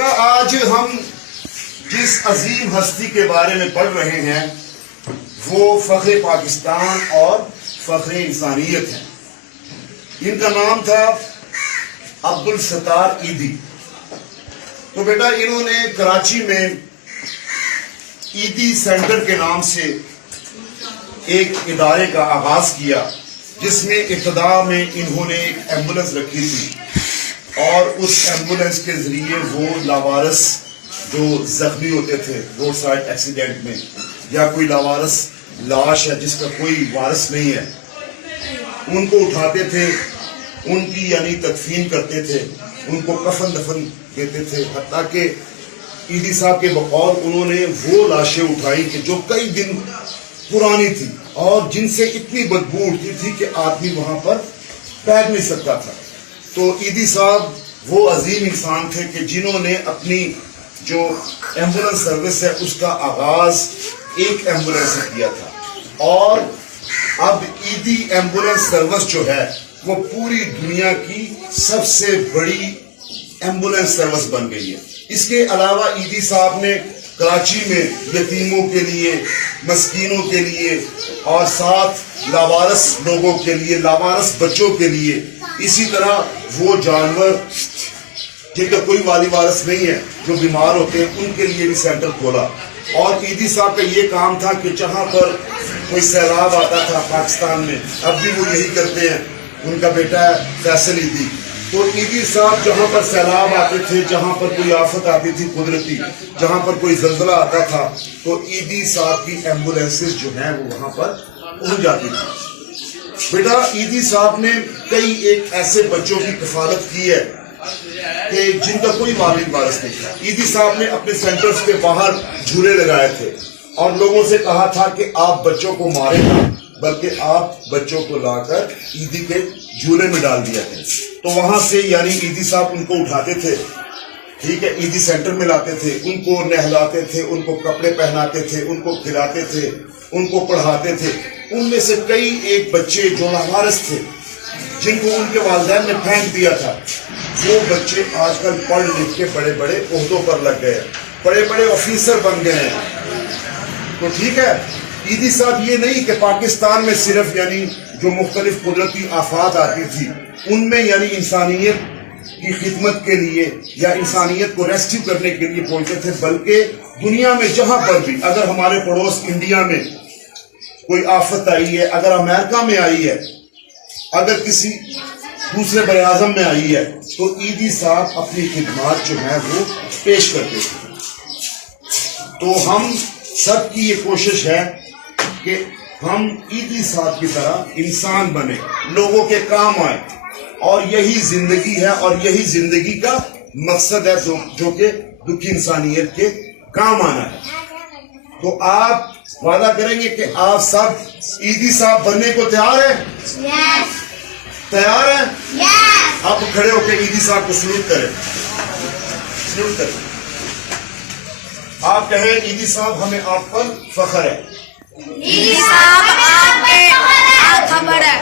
آج ہم جس عظیم ہستی کے بارے میں پڑھ رہے ہیں وہ فخر پاکستان اور فخر انسانیت ہے۔ ان کا نام تھا عبدالستار عیدی۔ تو بیٹا انہوں نے کراچی میں عیدی سینٹر کے نام سے ایک ادارے کا آغاز کیا، جس میں ابتدا میں انہوں نے ایک ایمبولینس رکھی تھی اور اس ایمبولینس کے ذریعے وہ لاوارث جو زخمی ہوتے تھے روڈ سائڈ ایکسیڈنٹ میں، یا کوئی لاوارث لاش ہے جس کا کوئی وارث نہیں ہے، ان کو اٹھاتے تھے، ان کی یعنی تدفین کرتے تھے، ان کو کفن دفن دیتے تھے۔ حتیٰ کہ عیدی صاحب کے بقول انہوں نے وہ لاشیں اٹھائی کہ جو کئی دن پرانی تھی اور جن سے اتنی بدبو اٹھتی تھی کہ آدمی وہاں پر بیٹھ نہیں سکتا تھا۔ تو عیدی صاحب وہ عظیم انسان تھے کہ جنہوں نے اپنی جو ایمبولینس سروس ہے اس کا آغاز ایک ایمبولینس سے کیا تھا، اور اب عیدی ایمبولینس سروس جو ہے وہ پوری دنیا کی سب سے بڑی ایمبولینس سروس بن گئی ہے۔ اس کے علاوہ عیدی صاحب نے کراچی میں یتیموں کے لیے، مسکینوں کے لیے اور ساتھ لاوارث لوگوں کے لیے، لاوارث بچوں کے لیے، اسی طرح وہ جانور جن کا کوئی والی وارث نہیں ہے جو بیمار ہوتے ہیں ان کے لیے بھی سینٹر کھولا۔ اور عیدی صاحب کا یہ کام تھا کہ جہاں پر کوئی سیلاب آتا تھا پاکستان میں، اب بھی وہ یہی کرتے ہیں، ان کا بیٹا ہے فیصل عیدی، تو عیدی صاحب جہاں پر سیلاب آتے تھے، جہاں پر کوئی آفت آتی تھی قدرتی، جہاں پر کوئی زلزلہ آتا تھا، تو عیدی صاحب کی ایمبولینسز جو ہیں وہ وہاں پر پہنچ جاتی تھی۔ بیٹا عیدی صاحب نے کئی ایک ایسے بچوں کی کفالت کی ہے کہ جن کا کوئی والد وارث نہیں تھا۔ عیدی صاحب نے اپنے سینٹرز کے باہر جھولے لگائے تھے اور لوگوں سے کہا تھا کہ آپ بچوں کو ماریں نہ، بلکہ آپ بچوں کو لا کر عیدی کے جھولے میں ڈال دیا کریں۔ تو وہاں سے یعنی عیدی صاحب ان کو اٹھاتے تھے، ٹھیک ہے، عیدی سینٹر میں لاتے تھے، ان کو نہلاتے تھے، ان کو کپڑے پہناتے تھے، ان کو کھلاتے تھے، ان کو پڑھاتے تھے۔ ان میں سے کئی ایک بچے جو لاوارث تھے، جن کو ان کے والدین نے پھینک دیا تھا، وہ بچے آج کل پڑھ لکھ کے بڑے بڑے عہدوں پر لگ گئے، بڑے بڑے آفیسر بن گئے ہیں۔ تو ٹھیک ہے، عیدی صاحب یہ نہیں کہ پاکستان میں صرف یعنی جو مختلف قدرتی آفات آتی تھی ان میں یعنی انسانیت کی خدمت کے لیے یا انسانیت کو ریسکیو کرنے کے لیے پہنچے تھے، بلکہ دنیا میں جہاں پر بھی، اگر ہمارے پڑوس انڈیا میں کوئی آفت آئی ہے، اگر امریکہ میں آئی ہے، اگر کسی دوسرے بر اعظم میں آئی ہے، تو عیدی صاحب اپنی خدمات جو ہیں وہ پیش کرتے تھے۔ تو ہم سب کی یہ کوشش ہے کہ ہم عیدی صاحب کی طرح انسان بنے، لوگوں کے کام آئے، اور یہی زندگی ہے اور یہی زندگی کا مقصد ہے جو کہ دکھی انسانیت کے کام آنا ہے۔ تو آپ وعدہ کریں گے کہ آپ سب عیدی صاحب بننے کو تیار ہیں؟ تیار ہیں؟ آپ کھڑے ہو کے عیدی صاحب کو سلوٹ کریں، سلوٹ کریں، آپ کہیں عیدی صاحب ہمیں آپ پر فخر ہے، عیدی صاحب آپ پہ خبر ہے۔